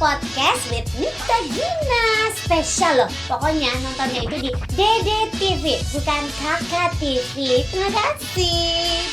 Podcast with Nikta Gina. Spesial loh, pokoknya nontonnya itu di Dede TV, bukan Kakak TV. Terima kasih.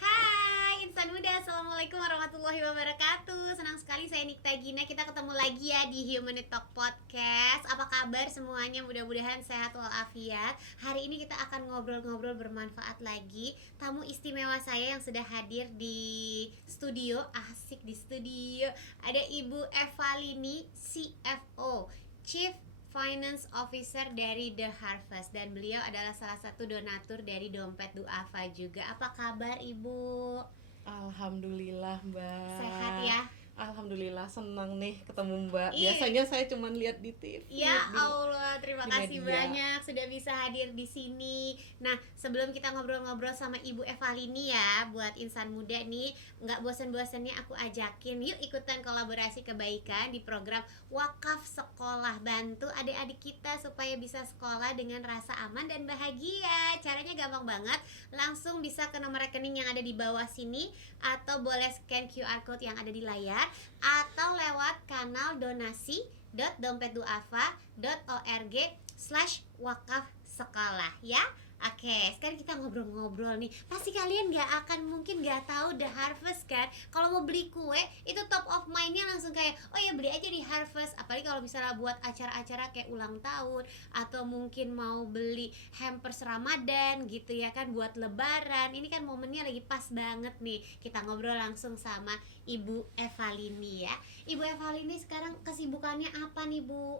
Hai insan muda, Assalamualaikum warahmatullahi wabarakatuh. Senang sekali saya Nikta Gina, kita ketemu lagi ya di Human Talk Podcast. Apa kabar semuanya? Mudah-mudahan sehat walafiat. Hari ini kita akan ngobrol-ngobrol bermanfaat lagi. Tamu istimewa saya yang sudah hadir di studio, asik di studio. Ada Ibu Evalini, CFO, Chief Finance Officer dari The Harvest, dan beliau adalah salah satu donatur dari Dompet Duafa juga. Apa kabar Ibu? Alhamdulillah Mbak. Sehat ya? Alhamdulillah, senang nih ketemu Mbak. Iya. Biasanya saya cuma lihat di TV. Ya Allah, terima di kasih media. banyak sudah bisa hadir di sini. Nah, sebelum kita ngobrol-ngobrol sama Ibu Evalini ya, buat insan muda nih, nggak bosan-bosannya aku ajakin, yuk ikutan kolaborasi kebaikan di program Wakaf Sekolah. Bantu adik-adik kita supaya bisa sekolah dengan rasa aman dan bahagia. Caranya gampang banget, langsung bisa ke nomor rekening yang ada di bawah sini, atau boleh scan QR code yang ada di layar, atau lewat kanal donasi.dompetduafa.org/wakaf sekolah ya. Oke, sekarang kita ngobrol-ngobrol nih. Pasti kalian mungkin gak tahu The Harvest kan. Kalau mau beli kue, itu top of mind-nya langsung kayak, oh ya beli aja di Harvest. Apalagi kalau misalnya buat acara-acara kayak ulang tahun, atau mungkin mau beli hampers Ramadan gitu ya kan, buat lebaran. Ini kan momennya lagi pas banget nih. Kita ngobrol langsung sama Ibu Evalini ya. Ibu Evalini sekarang kesibukannya apa nih Bu?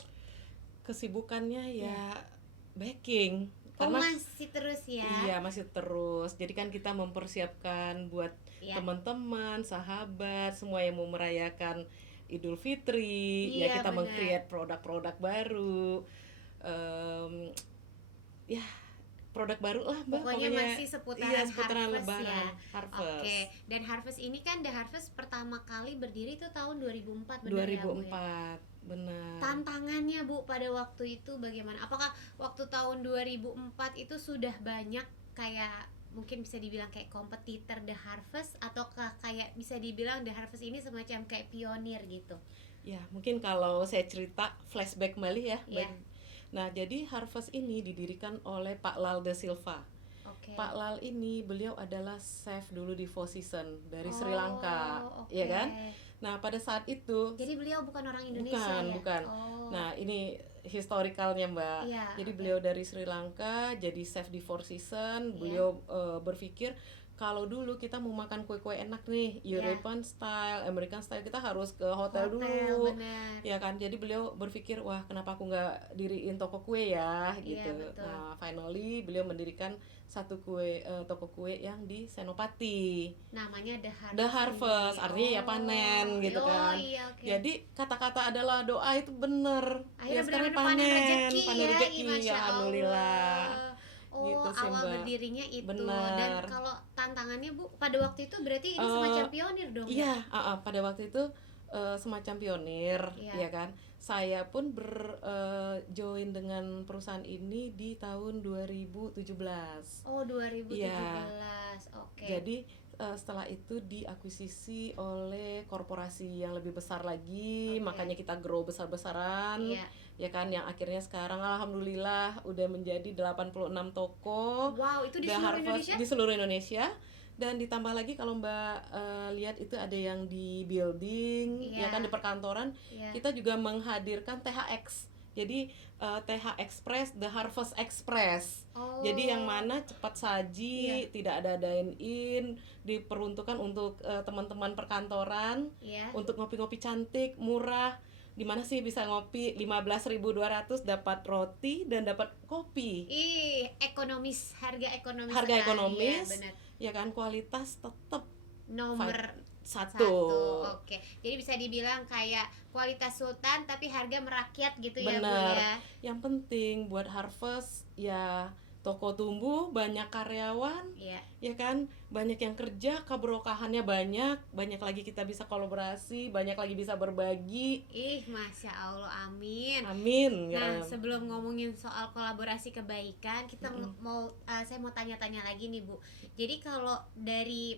Kesibukannya ya baking. Oh, Karena masih terus ya? Iya, masih terus. Jadi kan kita mempersiapkan buat Ya. teman-teman, sahabat, semua yang mau merayakan Idul Fitri. Iya, Ya kita benar. meng-create produk-produk baru. Ya produk baru lah Mbak. Pokoknya masih seputaran, iya, seputaran Harvest Lebaran, ya. Harvest. Oke, dan Harvest ini kan The Harvest pertama kali berdiri itu tahun 2004, benar 2004, ya Bu ya? benar. Tantangannya Bu pada waktu itu bagaimana? Apakah waktu tahun 2004 itu sudah banyak kayak mungkin bisa dibilang kayak kompetitor The Harvest, ataukah kayak bisa dibilang The Harvest ini semacam kayak pionir gitu? Ya, mungkin kalau saya cerita flashback kembali ya. Iya. Nah, jadi Harvest ini didirikan oleh Pak Lal de Silva. Oke. Pak Lal ini beliau adalah chef dulu di Four Seasons dari Sri Oh, Lanka, oke. ya kan? Nah, pada saat itu Jadi beliau bukan orang Indonesia ya? bukan. Oh. Nah, ini historicalnya Mbak. Iya, Jadi oke. beliau dari Sri Lanka, jadi chef di Four Seasons. Iya. Beliau berpikir kalau dulu kita mau makan kue-kue enak nih, European style, American style, kita harus ke hotel dulu. Benar. Ya kan, jadi beliau berpikir, wah kenapa aku nggak diriin toko kue ya, Iya, gitu. betul. Nah, finally beliau mendirikan satu toko kue yang di Senopati. Namanya The Harvest. The Harvest, ini. artinya ya panen gitu Oh, kan. iya, oke. Jadi kata-kata adalah doa itu bener. Akhirnya sekarang benar-benar panen rezeki ya, rezeki, alhamdulillah. Oh, Gitu sih, awal Mbak. berdirinya itu. Benar. Dan kalau tantangannya Bu, pada waktu itu berarti ini semacam pionir dong ya? Iya, pada waktu itu semacam pionir, Iya. ya kan. Saya pun join dengan perusahaan ini di tahun 2017. Oh, 2017. Iya. Oke. Jadi setelah itu diakuisisi oleh korporasi yang lebih besar lagi, Oke. makanya kita grow besar-besaran. Iya. Ya kan, yang akhirnya sekarang alhamdulillah udah menjadi 86 toko. Wow, itu di The seluruh Harvest Indonesia? di seluruh Indonesia. Dan ditambah lagi kalau Mbak lihat itu ada yang di building, Iya. ya kan, di perkantoran. Iya. Kita juga menghadirkan THX. Jadi TH Express, The Harvest Express. Oh. Jadi yang mana cepat saji, Iya. tidak ada dine-in, diperuntukkan untuk teman-teman perkantoran, Iya. untuk ngopi-ngopi cantik, murah. Di mana sih bisa ngopi 15.200 dapat roti dan dapat kopi. Ih, ekonomis, harga ekonomis. Harga sekali, ekonomis. ya, benar. Ya kan, kualitas tetap Nomor satu. Oke. Jadi bisa dibilang kayak kualitas sultan tapi harga merakyat gitu ya Bu Benar. ya. Yang penting buat Harvest ya toko tumbuh, banyak karyawan, Iya. ya kan, banyak yang kerja, keberkahannya banyak lagi kita bisa kolaborasi, banyak lagi bisa berbagi. Ih, Masya Allah, amin. Amin ya Nah, Rab. sebelum ngomongin soal kolaborasi kebaikan, kita saya mau tanya-tanya lagi nih, Bu. Jadi kalau dari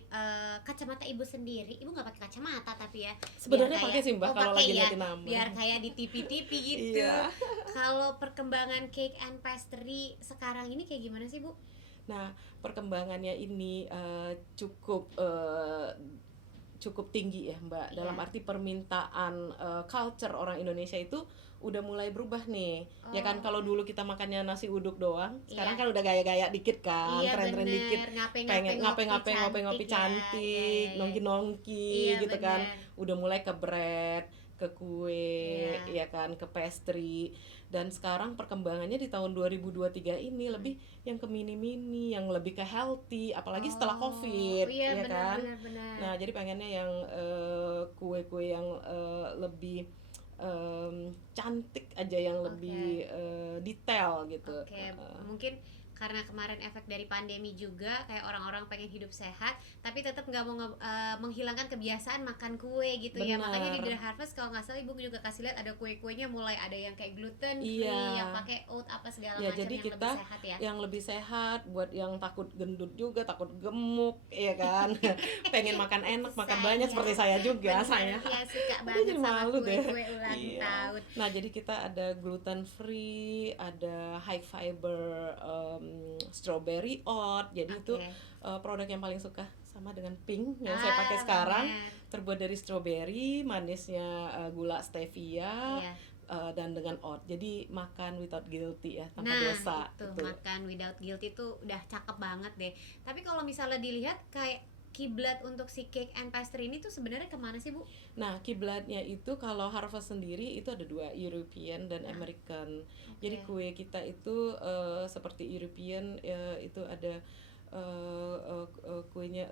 kacamata Ibu sendiri, Ibu nggak pakai kacamata tapi ya. Sebenarnya pakai sih Mbak kalau pakai lagi ya, liatin nama. biar kayak di TV-TV gitu. Iya. Kalau perkembangan cake and pastry sekarang ini kayak gimana sih, Bu? Nah, perkembangannya ini cukup tinggi ya Mbak. Iya. Dalam arti permintaan culture orang Indonesia itu udah mulai berubah nih. Ya kan, kalau dulu kita makannya nasi uduk doang, sekarang Iya. kan udah gaya-gaya dikit kan, Iya, tren-tren bener. dikit. Pengen ngopi-ngopi cantik, Iya. nongki-nongki Iya, gitu kan. bener. Udah mulai ke bread, ke kue, Iya. ya kan, ke pastry. Dan sekarang perkembangannya di tahun 2023 ini lebih yang ke mini-mini, yang lebih ke healthy, apalagi setelah Covid, iya, ya kan. benar. Nah, jadi pengennya yang kue-kue yang lebih cantik aja, yang lebih detail gitu. Oke, mungkin karena kemarin efek dari pandemi juga kayak orang-orang pengen hidup sehat tapi tetap nggak mau menghilangkan kebiasaan makan kue gitu ya. Benar. Makanya di The Harvest kalau nggak salah Ibu juga kasih lihat ada kue-kuenya mulai ada yang kayak gluten free, Iya. yang pakai oat apa segala Ya, macam jadi yang kita lebih sehat ya. yang lebih sehat, buat yang takut gendut juga, takut gemuk, ya kan. Pengen makan enak, makan banyak seperti saya juga. Bener, Saya ya suka Aduh, banget jadi sama malu deh. kue-kue ulang Iya. tahun. Nah, jadi kita ada gluten free, ada high fiber strawberry oat. Jadi itu Oke. produk yang paling suka sama dengan pink yang saya pakai sekarang. Bener. Terbuat dari strawberry, manisnya gula stevia, Iya. dan dengan oat. Jadi makan without guilty ya, tanpa Nah, dosa. itu Betul. makan without guilty tuh udah cakep banget deh. Tapi kalau misalnya dilihat kayak kiblat untuk si cake and pastry ini tuh sebenarnya kemana sih, Bu? Nah, kiblatnya itu kalau Harvest sendiri itu ada dua, European dan American. Jadi kue kita itu seperti European, itu ada kuenya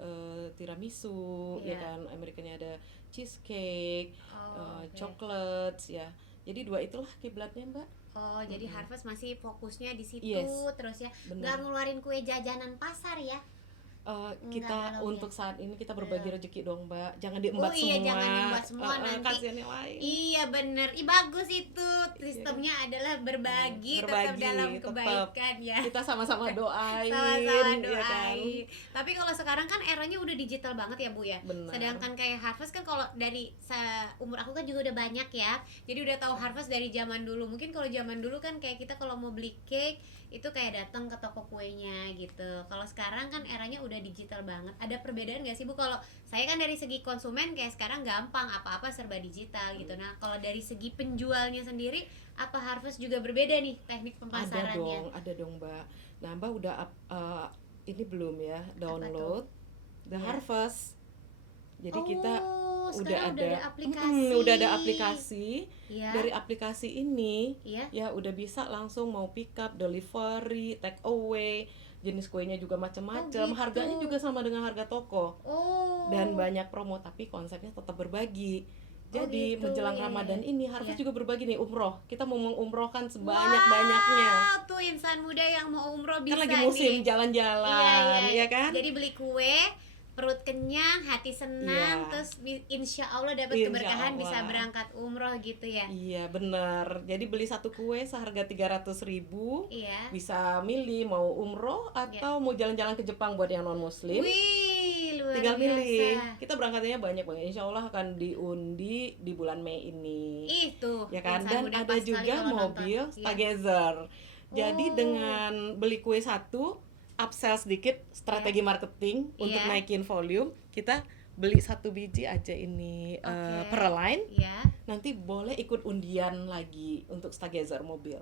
tiramisu, ya Iya. kan. Amerikannya ada cheesecake, Oke. chocolates, ya. Jadi dua itulah kiblatnya Mbak. Oh, jadi Harvest masih fokusnya di situ Yes, terus ya. benar. Nggak ngeluarin kue jajanan pasar ya? Kita belum untuk ya? saat ini kita berbagi rezeki dong Mbak, jangan diembat Oh iya, jangan diembat semua, nanti kasihan yang lain. Iya bener, bagus itu sistemnya adalah berbagi, tetap Berbagi, dalam tetap. kebaikan ya. Kita sama-sama doain, Sama-sama ya kan? doain. Tapi kalau sekarang kan eranya udah digital banget ya Bu ya. Benar. Sedangkan kayak Harvest kan kalau dari umur aku kan juga udah banyak ya. Jadi udah tahu Harvest dari zaman dulu. Mungkin kalau zaman dulu kan kayak kita kalau mau beli cake itu kayak datang ke toko kuenya gitu. Kalau sekarang kan eranya udah digital banget. Ada perbedaan nggak sih Bu? Kalau saya kan dari segi konsumen kayak sekarang gampang, apa-apa serba digital gitu. Nah kalau dari segi penjualnya sendiri, apa Harvest juga berbeda nih teknik pemasarannya? Ada dong Mbak. Nah Mbak udah ini belum ya download The Ya. Harvest. Jadi kita sekarang udah ada aplikasi. Ya. Dari aplikasi ini Iya. ya udah bisa langsung mau pick up, delivery, take away. Jenis kuenya juga macam-macam. gitu. Harganya juga sama dengan harga toko. Oh. Dan banyak promo, tapi konsepnya tetap berbagi. Jadi gitu, menjelang iya, Ramadan iya. ini Harvest Iya. juga berbagi nih umroh. Kita mau mengumrohkan sebanyak-banyaknya. Wow, tuh insan muda yang mau umroh bisa Kan lagi musim nih. jalan-jalan, ya kan? Jadi beli kue, perut kenyang, hati senang, Iya. terus insya Allah dapat Insya keberkahan bisa Allah. berangkat umroh gitu ya. Iya benar. Jadi beli satu kue seharga 300.000, Iya. bisa milih mau umroh atau mau jalan-jalan ke Jepang buat yang non muslim. Wih, luar Tinggal biasa. milih. Kita berangkatnya banyak banget. Insya Allah akan diundi di bulan Mei ini. Itu. Ya kan, insan dan muda ada pas sekali juga kalau mobil nonton. Iya. Stargazer. Jadi Oh. dengan beli kue satu, upsell sedikit strategi marketing untuk Iya. naikin volume, kita beli satu biji aja ini Oke. per line, Iya. nanti boleh ikut undian lagi untuk Stargazer mobil.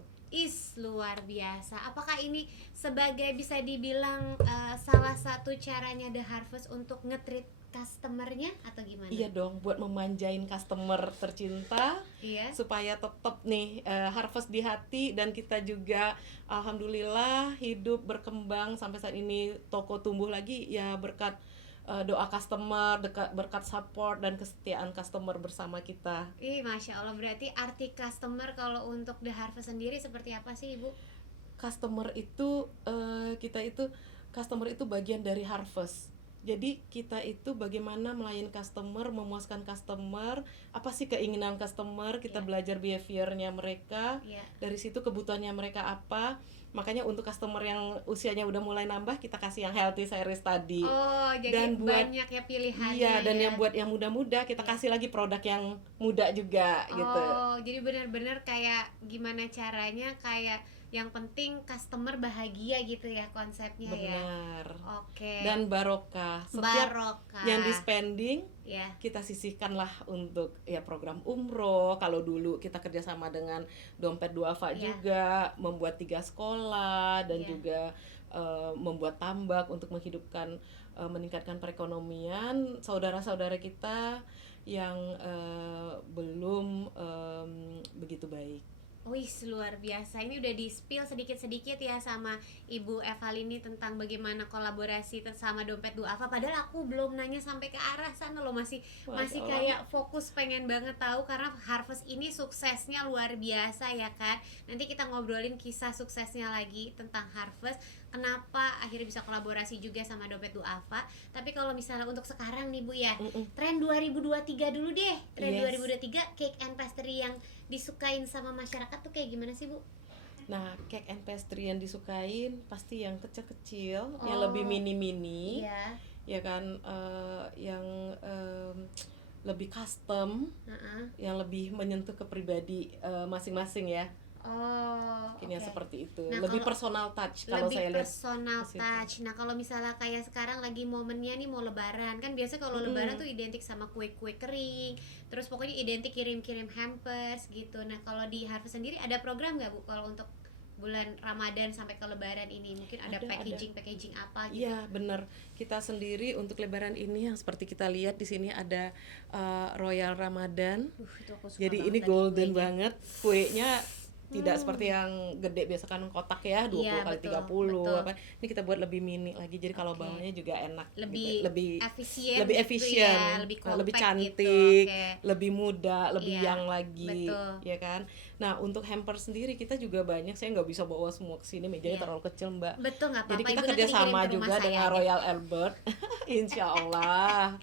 Luar biasa. Apakah ini sebagai bisa dibilang salah satu caranya The Harvest untuk nge-treat customernya atau gimana? Iya dong, buat memanjain customer tercinta. Iya. Supaya tetap nih Harvest di hati, dan kita juga alhamdulillah hidup berkembang sampai saat ini, toko tumbuh lagi ya berkat doa customer, berkat support dan kesetiaan customer bersama kita. Masya Allah, berarti arti customer kalau untuk The Harvest sendiri seperti apa sih Ibu? customer itu kita itu customer itu bagian dari harvest. Jadi kita itu bagaimana melayani customer, memuaskan customer, apa sih keinginan customer, kita belajar behaviornya mereka, dari situ kebutuhannya mereka apa. Makanya untuk customer yang usianya udah mulai nambah, kita kasih yang healthy series tadi. Oh, jadi dan buat, banyak ya pilihannya. Iya, dan ya. yang buat yang muda-muda kita kasih lagi produk yang muda juga gitu. Oh, jadi benar-benar kayak gimana caranya kayak yang penting customer bahagia gitu ya konsepnya. Benar. Ya. Oke. Dan barokah. Setiap barokah yang di spending ya. kita sisihkanlah untuk ya program umroh. Kalau dulu kita kerjasama dengan Dompet Duafa juga, membuat 3 sekolah dan juga membuat tambak untuk menghidupkan, meningkatkan perekonomian saudara-saudara kita yang belum begitu baik. Wih, luar biasa. Ini udah di-spill sedikit-sedikit ya sama Ibu Evalini tentang bagaimana kolaborasi sama Dompet Duafa. Padahal aku belum nanya sampai ke arah sana loh, masih kayak fokus pengen banget tahu karena Harvest ini suksesnya luar biasa ya kan. Nanti kita ngobrolin kisah suksesnya lagi tentang Harvest. Kenapa akhirnya bisa kolaborasi juga sama Dompet Duafa. Tapi kalau misalnya untuk sekarang nih Bu ya, tren 2023 dulu deh. Tren 2023 cake and pastry yang disukain sama masyarakat tuh kayak gimana sih Bu? Nah, cake and pastry yang disukain pasti yang kecil-kecil, yang lebih mini-mini, ya kan, yang lebih custom, yang lebih menyentuh ke pribadi masing-masing ya. Ini seperti itu. Nah, lebih personal touch kalau saya lihat. Personal touch. Nah, kalau misalnya kayak sekarang lagi momennya nih mau lebaran, kan biasa kalau lebaran tuh identik sama kue-kue kering. Terus pokoknya identik kirim-kirim hampers gitu. Nah, kalau di Harvest sendiri ada program nggak Bu kalau untuk bulan Ramadan sampai ke lebaran ini? Mungkin ada packaging apa gitu. Iya, benar. Kita sendiri untuk lebaran ini yang seperti kita lihat di sini ada Royal Ramadan. Jadi ini golden banget. Kuenya tidak seperti yang gede biasa kan kotak ya 20 kali 30 apa. Ini kita buat lebih mini lagi. Jadi kalau bawahnya juga enak, lebih efisien, gitu ya, lebih cantik, gitu. Lebih muda, lebih young lagi, ya kan. Nah, untuk hamper sendiri kita juga banyak. Saya nggak bisa bawa semua ke sini, mejanya terlalu kecil, Mbak. Betul, nggak apa-apa. Jadi kita kerjasama juga dengan Royal Albert. Insya Allah.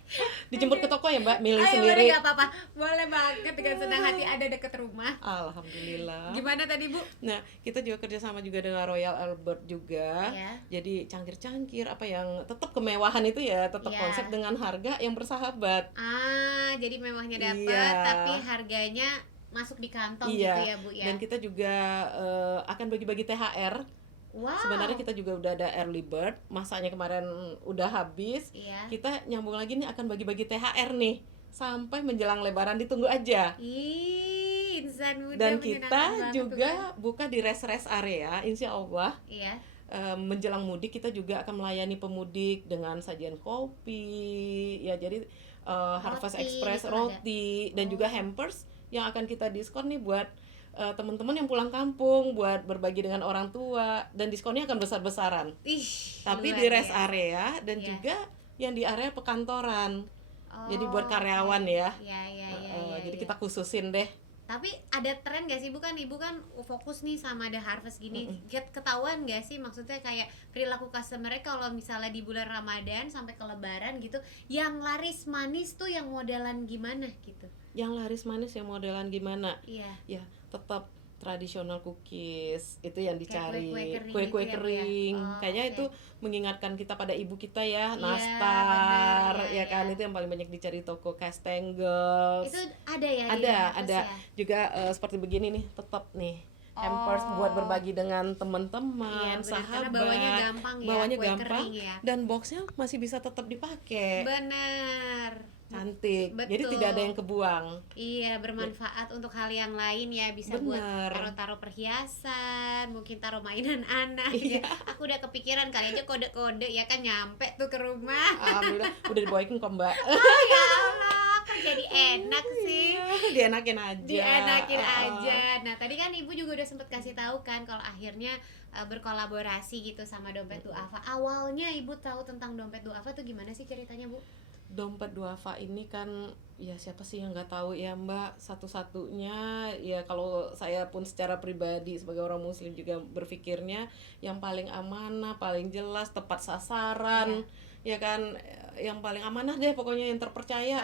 Dijemput ke toko ya, Mbak, milih sendiri. Nggak apa-apa, boleh banget dengan senang hati, ada deket rumah. Alhamdulillah. Gimana tadi Bu? Nah, kita juga kerjasama juga dengan Royal Albert juga. Jadi cangkir-cangkir apa yang tetap kemewahan itu ya, tetap konsep dengan harga yang bersahabat. Jadi mewahnya dapat, tapi harganya masuk di kantong gitu ya Bu ya. Dan kita juga akan bagi-bagi THR. Sebenarnya kita juga udah ada early bird, masanya kemarin udah habis. Kita nyambung lagi nih akan bagi-bagi THR nih sampai menjelang lebaran, ditunggu aja. Insan muda. Dan kita juga buka di rest area, insya Allah. Menjelang mudik kita juga akan melayani pemudik dengan sajian kopi, ya jadi Harvest Express roti dan juga hampers yang akan kita diskon nih buat teman-teman yang pulang kampung, buat berbagi dengan orang tua, dan diskonnya akan besar-besaran. Tapi di rest area dan juga yang di area pekantoran. Jadi buat karyawan ya. Jadi kita khususin deh. Tapi ada tren gak sih, bukan Ibu kan fokus nih sama The Harvest gini, ketahuan gak sih maksudnya kayak perilaku customer-nya kalau misalnya di bulan Ramadan sampai ke lebaran gitu, yang laris manis tuh yang modelan gimana gitu? Yang laris manis yang modelan gimana? Ya tetap tradisional cookies itu yang dicari, kue-kue kering, kayaknya itu mengingatkan kita pada ibu kita ya, nastar, ya kan, itu yang paling banyak dicari toko Castengels. Itu ada ya? Ada juga seperti begini nih, tetap nih hampers buat berbagi dengan teman-teman, sahabat. Bawanya gampang ya, dan boxnya masih bisa tetap dipakai. Bener. Cantik. Betul. Jadi tidak ada yang kebuang. Iya, bermanfaat untuk hal yang lain ya, bisa buat taruh-taruh perhiasan, mungkin taruh mainan anak. Ya. Aku udah kepikiran kali aja kode-kode ya kan nyampe tuh ke rumah. Alhamdulillah udah dibawain kok Mbak. Ya Allah, kok jadi enak sih. Dienakin aja. Nah, tadi kan Ibu juga udah sempet kasih tahu kan kalau akhirnya berkolaborasi gitu sama Dompet Duafa. Awalnya Ibu tahu tentang Dompet Duafa tuh gimana sih ceritanya, Bu? Dompet duafa ini kan ya siapa sih yang nggak tahu ya Mbak, satu-satunya ya kalau saya pun secara pribadi sebagai orang muslim juga berpikirnya yang paling amanah, paling jelas, tepat sasaran, ya kan, yang paling amanah deh pokoknya, yang terpercaya,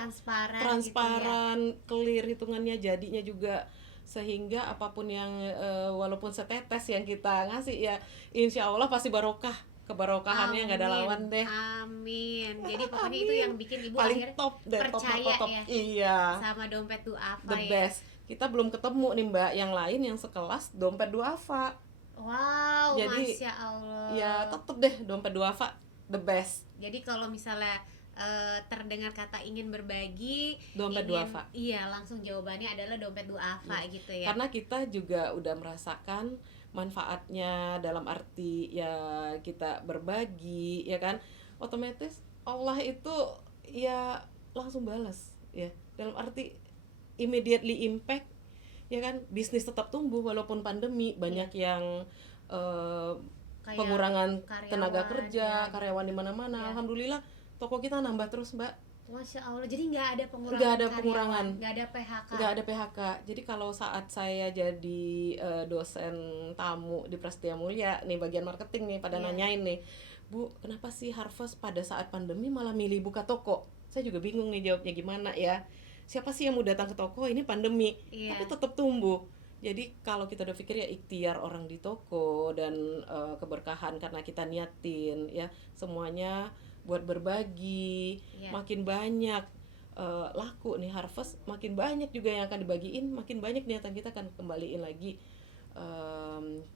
transparan, clear hitungannya, jadinya juga, sehingga apapun yang walaupun setetes yang kita ngasih ya insya Allah pasti barokah, kebarokahannya nggak ada lawan deh. Amin. Jadi pokoknya itu yang bikin ibu Paling akhirnya top deh, percaya top. ya Iya, sama dompet duafa the ya. best. Kita belum ketemu nih Mbak yang lain yang sekelas dompet duafa. Wow, Jadi Masya Allah. ya tetep deh dompet duafa the best. Jadi kalau misalnya terdengar kata ingin berbagi, Dompet duafa. Iya, langsung jawabannya adalah dompet duafa gitu ya. Karena kita juga udah merasakan manfaatnya, dalam arti ya kita berbagi ya kan, otomatis Allah itu ya langsung balas ya, dalam arti immediately impact ya kan, bisnis tetap tumbuh walaupun pandemi, banyak yang Kayak pengurangan karyawan, tenaga kerja, ya, karyawan di mana-mana. ya. Alhamdulillah toko kita nambah terus Mbak. Masya Allah, jadi nggak ada pengurangan, Nggak ada pengurangan, nggak ada PHK. nggak ada PHK. Jadi kalau saat saya jadi dosen tamu di Prasetya Mulia nih, bagian marketing nih, pada nanyain nih, Bu, kenapa sih Harvest pada saat pandemi malah milih buka toko? Saya juga bingung nih jawabnya gimana ya. Siapa sih yang mau datang ke toko, ini pandemi, tapi tetap tumbuh. Jadi kalau kita udah pikir ya ikhtiar orang di toko dan keberkahan karena kita niatin ya semuanya buat berbagi, makin banyak laku nih Harvest, makin banyak juga yang akan dibagiin, makin banyak niatan kita akan kembaliin lagi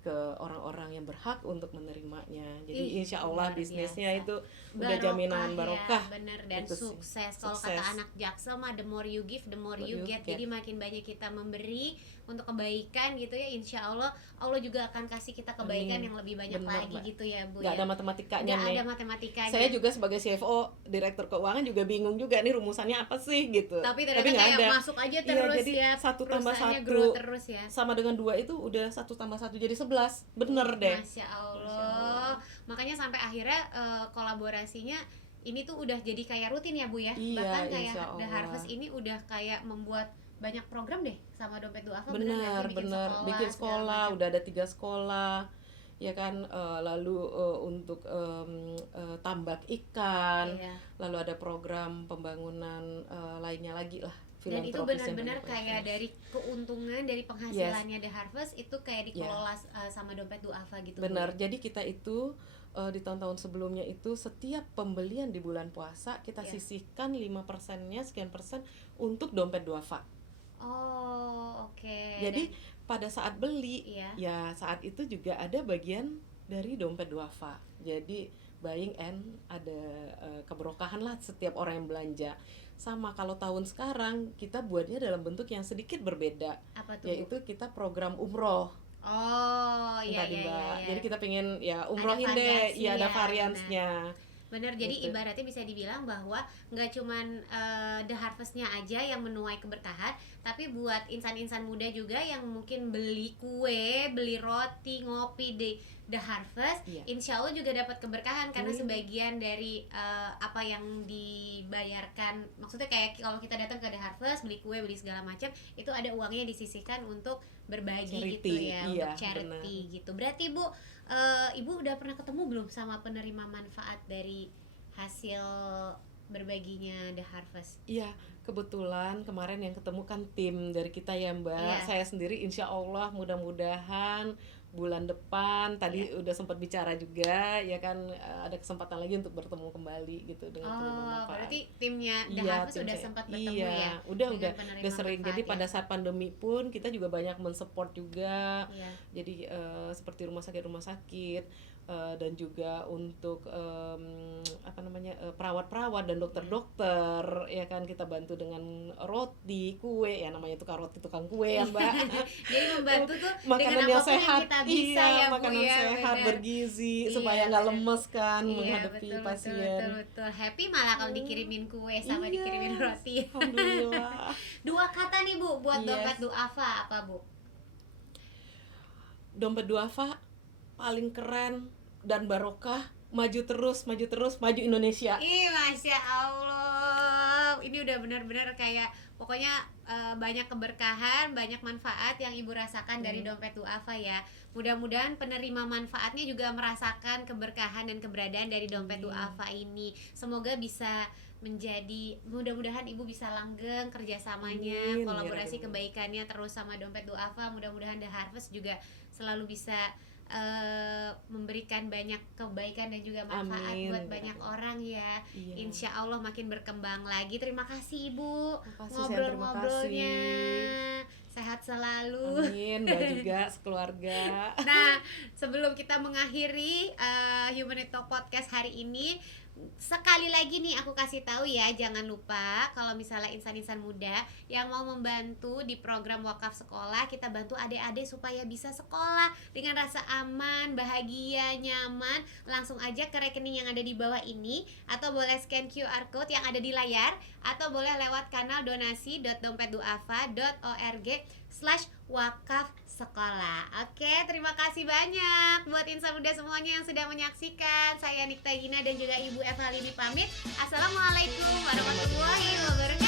ke orang-orang yang berhak untuk menerimanya. Jadi insya Allah bisnisnya itu udah jaminan barokah, ya, bener, dan itu sukses. Kalau kata anak Jaksel mah the more you give the more you get. Jadi makin banyak kita memberi untuk kebaikan gitu ya, insya Allah Allah juga akan kasih kita kebaikan yang lebih banyak lagi gitu ya Bu. Gak ada matematikanya nih. Ada matematikanya. Saya juga sebagai CFO, direktur keuangan juga bingung juga nih rumusannya apa sih gitu. Tapi ternyata kayak ada. Masuk aja terus jadi ya. 1 tambah 1 terus ya. sama dengan 2 itu udah 1 tambah 1 jadi 11. Bener deh. Masya Allah. Makanya sampai akhirnya kolaborasinya ini tuh udah jadi kayak rutin ya Bu ya. Iya, bahkan kayak The Harvest ini udah kayak membuat banyak program deh sama dompet duafa. Bener, bikin sekolah, udah ada 3 sekolah ya kan, lalu untuk tambak ikan, lalu ada program pembangunan lainnya lagi lah. Dan itu benar-benar kayak dari keuntungan dari penghasilannya The Harvest itu kayak dikelola sama dompet duafa gitu. Benar, jadi kita itu di tahun-tahun sebelumnya itu setiap pembelian di bulan puasa kita sisihkan 5%-nya, sekian persen untuk dompet duafa. Oh, oke. Jadi pada saat beli ya saat itu juga ada bagian dari dompet duafa. Jadi buying and ada keberkahan lah setiap orang yang belanja. Sama kalau tahun sekarang kita buatnya dalam bentuk yang sedikit berbeda. Apa tuh? Yaitu kita program umroh. Oh, iya. Jadi kita pengen ya umrohin deh, ya ada variansnya. Bener, jadi ibaratnya bisa dibilang bahwa nggak cuman The Harvest-nya aja yang menuai keberkahan, tapi buat insan-insan muda juga yang mungkin beli kue, beli roti, ngopi di The Harvest, insya Allah juga dapat keberkahan karena sebagian dari apa yang dibayarkan, maksudnya kayak kalau kita datang ke The Harvest, beli kue, beli segala macam, itu ada uangnya disisihkan untuk berbagi charity, gitu ya, untuk charity gitu. Berarti Bu, Ibu udah pernah ketemu belum sama penerima manfaat dari hasil berbaginya The Harvest? Iya, kebetulan kemarin yang ketemu kan tim dari kita ya Mbak. Saya sendiri insya Allah mudah-mudahan bulan depan tadi udah sempat bicara juga ya kan, ada kesempatan lagi untuk bertemu kembali gitu dengan penerima manfaat. Berarti timnya The Harvest sudah sempat bertemu ya? Udah sering. Jadi pada saat pandemi pun kita juga banyak mensupport juga. Jadi seperti rumah sakit dan juga untuk perawat-perawat dan dokter-dokter ya kan, kita bantu dengan roti, kue ya, namanya tukang roti, tukang kue ya Mbak. Jadi membantu tuh makanan dengan yang sehat, kita bisa ya Bu, makanan sehat bergizi supaya nggak lemes kan menghadapi pasien. Betul. Happy malah kalau dikirimin kue sama dikirimin roti. Alhamdulillah. 2 kata nih Bu buat dompet duafa, apa Bu? Dompet duafa paling keren dan barokah, maju terus, maju Indonesia. Masya Allah. wow, ini udah benar-benar kayak pokoknya banyak keberkahan, banyak manfaat yang Ibu rasakan dari Dompet Duafa ya. Mudah-mudahan penerima manfaatnya juga merasakan keberkahan dan keberadaan dari Dompet Duafa ini. Semoga bisa menjadi, mudah-mudahan Ibu bisa langgeng kerjasamanya, kolaborasi kebaikannya terus sama Dompet Duafa. Mudah-mudahan The Harvest juga selalu bisa memberikan banyak kebaikan dan juga manfaat buat banyak orang ya. Insya Allah makin berkembang lagi. Terima kasih Ibu ngobrol-ngobrolnya. Sehat selalu. Amin. Mbak juga sekeluarga. Nah, sebelum kita mengakhiri Human Need Talk Podcast hari ini, sekali lagi nih aku kasih tahu ya, jangan lupa kalau misalnya insan-insan muda yang mau membantu di program wakaf sekolah, kita bantu adik-adik supaya bisa sekolah dengan rasa aman, bahagia, nyaman. Langsung aja ke rekening yang ada di bawah ini, atau boleh scan QR code yang ada di layar, atau boleh lewat kanal donasi.dompetduafa.org/wakaf sekolah. Oke, terima kasih banyak buat insan muda semuanya yang sudah menyaksikan. Saya Nikta Gina dan juga Ibu Eva Lini pamit. Assalamualaikum warahmatullahi wabarakatuh.